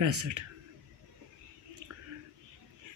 65।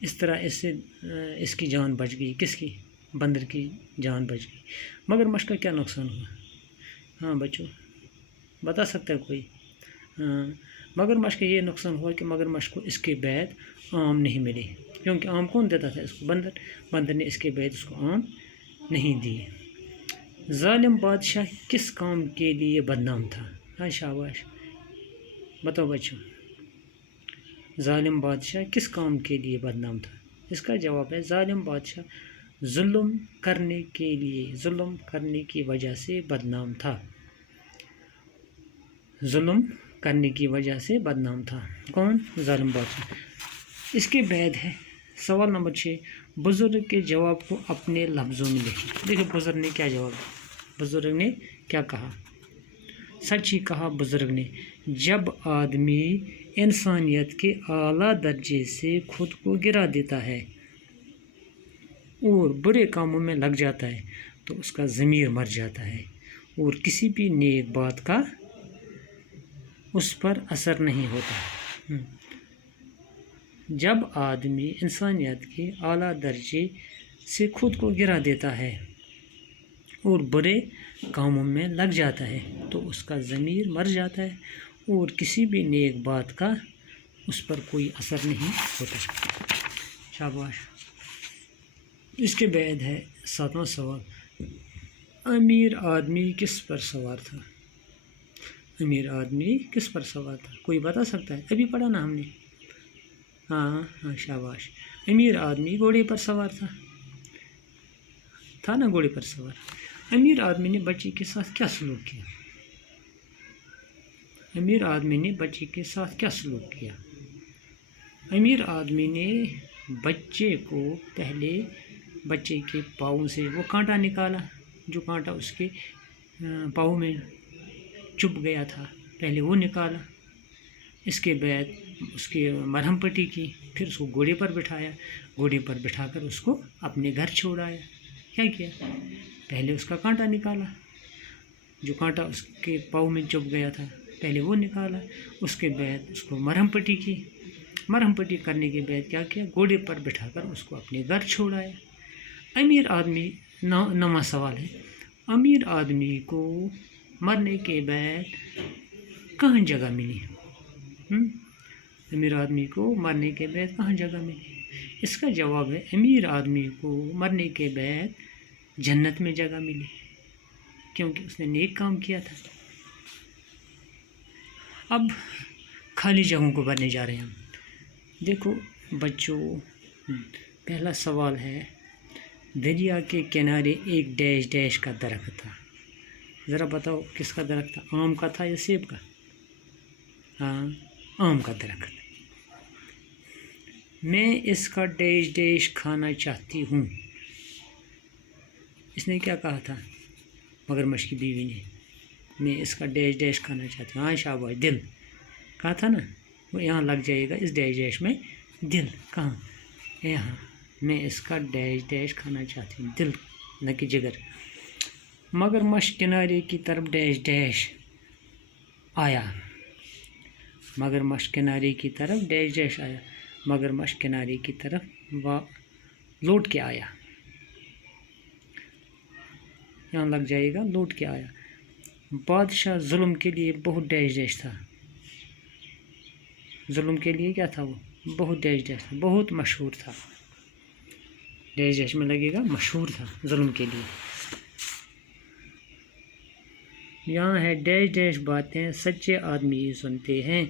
اس طرح اس کی جان بچ گئی. کس کی؟ بندر کی جان بچ گئی. مگر مچھ کا کیا نقصان ہوا؟ ہاں بچوں بتا سکتا ہے کوئی؟ ہاں مگر مچھ کا یہ نقصان ہوا کہ مگر مچھ کو اس کے بعد آم نہیں ملے، کیونکہ آم کون دیتا تھا اس کو؟ بندر نے اس کے بعد اس کو آم نہیں دیے. ظالم بادشاہ کس کام کے لیے بدنام تھا؟ ہاں شاباش بتاؤ بچوں. ظالم بادشاہ کس کام کے لیے بدنام تھا؟ اس کا جواب ہے ظالم بادشاہ ظلم کرنے کی وجہ سے بدنام تھا. ظلم کرنے کی وجہ سے بدنام تھا. کون؟ ظالم بادشاہ. اس کے بعد ہے سوال نمبر 6. بزرگ کے جواب کو اپنے لفظوں میں لکھیں. دیکھیں بزرگ نے کیا جواب دیا. بزرگ نے کیا کہا؟ سچ ہی کہا بزرگ نے. جب آدمی انسانیت کے اعلیٰ درجے سے خود کو گرا دیتا ہے اور برے کاموں میں لگ جاتا ہے تو اس کا ضمیر مر جاتا ہے اور کسی بھی نیک بات کا اس پر اثر نہیں ہوتا. جب آدمی انسانیت کے اعلیٰ درجے سے خود کو گرا دیتا ہے اور برے کاموں میں لگ جاتا ہے تو اس کا ضمیر مر جاتا ہے اور کسی بھی نیک بات کا اس پر کوئی اثر نہیں ہوتا. شاباش. اس کے بعد ہے 7واں سوال. امیر آدمی کس پر سوار تھا؟ امیر آدمی کس پر سوار تھا؟ کوئی بتا سکتا ہے؟ ابھی پڑھا نا ہم نے. ہاں شاباش. امیر آدمی گھوڑے پر سوار تھا نا، گھوڑے پر سوار. امیر آدمی نے بچے کے ساتھ کیا سلوک کیا؟ امیر آدمی نے بچے کے ساتھ کیا سلوک کیا؟ امیر آدمی نے بچے کو پہلے بچے کے پاؤں سے وہ کانٹا نکالا، جو کانٹا اس کے پاؤں میں چبھ گیا تھا، پہلے وہ نکالا. اس کے بعد اس کی مرہم پٹی کی، پھر اس کو گھوڑے پر بٹھایا، گھوڑے پر بٹھا کر اس کو اپنے گھر چھوڑایا. کیا کیا؟ پہلے اس کا کانٹا نکالا، جو کانٹا اس کے پاؤں میں چبھ گیا تھا پہلے وہ نکالا. اس کے بعد اس کو مرہم پٹی کی، مرہم پٹی کرنے کے بعد کیا کیا؟ گھوڑے پر بٹھا کر اس کو اپنے گھر چھوڑایا. امیر آدمی 9واں سوال ہے. امیر آدمی کو مرنے کے بعد کہاں جگہ ملی؟ امیر آدمی کو مرنے کے بعد کہاں جگہ ملی؟ اس کا جواب ہے امیر آدمی کو مرنے کے بعد جنت میں جگہ ملی، کیونکہ اس نے نیک کام کیا تھا. اب خالی جگہوں کو بھرنے جا رہے ہیں ہم. دیکھو بچوں پہلا سوال ہے دریا کے کنارے ایک ڈیش ڈیش کا درخت تھا. ذرا بتاؤ کس کا درخت تھا؟ آم کا تھا یا سیب کا؟ ہاں آم کا درخت. میں اس کا ڈیش ڈیش کھانا چاہتی ہوں. اس نے کیا کہا تھا مگرمچھ کی بیوی نے؟ میں اس کا ڈیش ڈیش کھانا چاہتی ہوں. ہاں شاباش. دل کہا تھا نا، وہ یہاں لگ جائے گا اس ڈیش ڈیش میں. دل کہاں؟ یہاں. میں اس کا ڈیش ڈیش کھانا چاہتی ہوں، دل نہ کہ جگر. مگرمچھ کنارے کی طرف ڈیش ڈیش آیا. مگرمچھ کنارے کی طرف ڈیش ڈیش آیا. مگرمچھ کنارے کی طرف لوٹ کے آیا. یہاں لگ جائے گا لوٹ کے آیا. بادشاہ ظلم کے لیے بہت ڈیش ڈیش تھا. ظلم کے لیے کیا تھا؟ وہ بہت ڈیش ڈیش تھا، بہت مشہور تھا. ڈیش ڈیش میں لگے گا مشہور تھا ظلم کے لیے. یہاں ہے ڈیش ڈیش باتیں سچے آدمی ہی سنتے ہیں.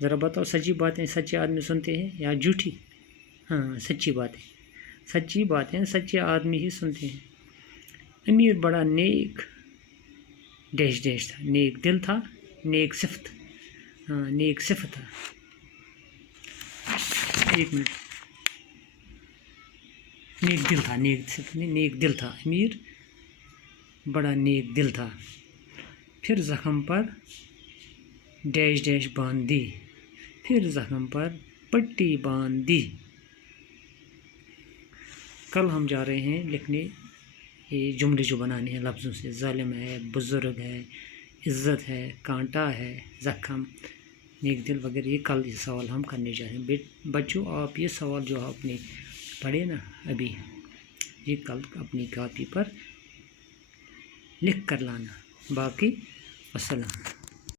ذرا بتاؤ سچی باتیں سچے آدمی سنتے ہیں یا جھوٹی؟ ہاں سچی باتیں. سچی باتیں سچے آدمی ہی سنتے ہیں. امیر بڑا نیک ڈیش ڈیش تھا. نیک دل تھا، نیک صفت. ہاں نیک صفت تھا. ایک منٹ. نیک دل تھا، نیک صفت نہیں، نیک دل تھا. امیر بڑا نیک دل تھا. پھر زخم پر ڈیش ڈیش باندھ دی. پھر زخم پر پٹی باندھ دی. کل ہم جا رہے ہیں لکھنے یہ جملے جو بنانے ہیں لفظوں سے. ظالم ہے، بزرگ ہے، عزت ہے، کانٹا ہے، زخم. نیک دل وغیرہ، یہ کل یہ سوال ہم کرنے جا رہے ہیں بچوں. آپ یہ سوال جو آپ نے پڑھے نا ابھی، یہ کل اپنی کاپی پر لکھ کر لانا. باقی السلام.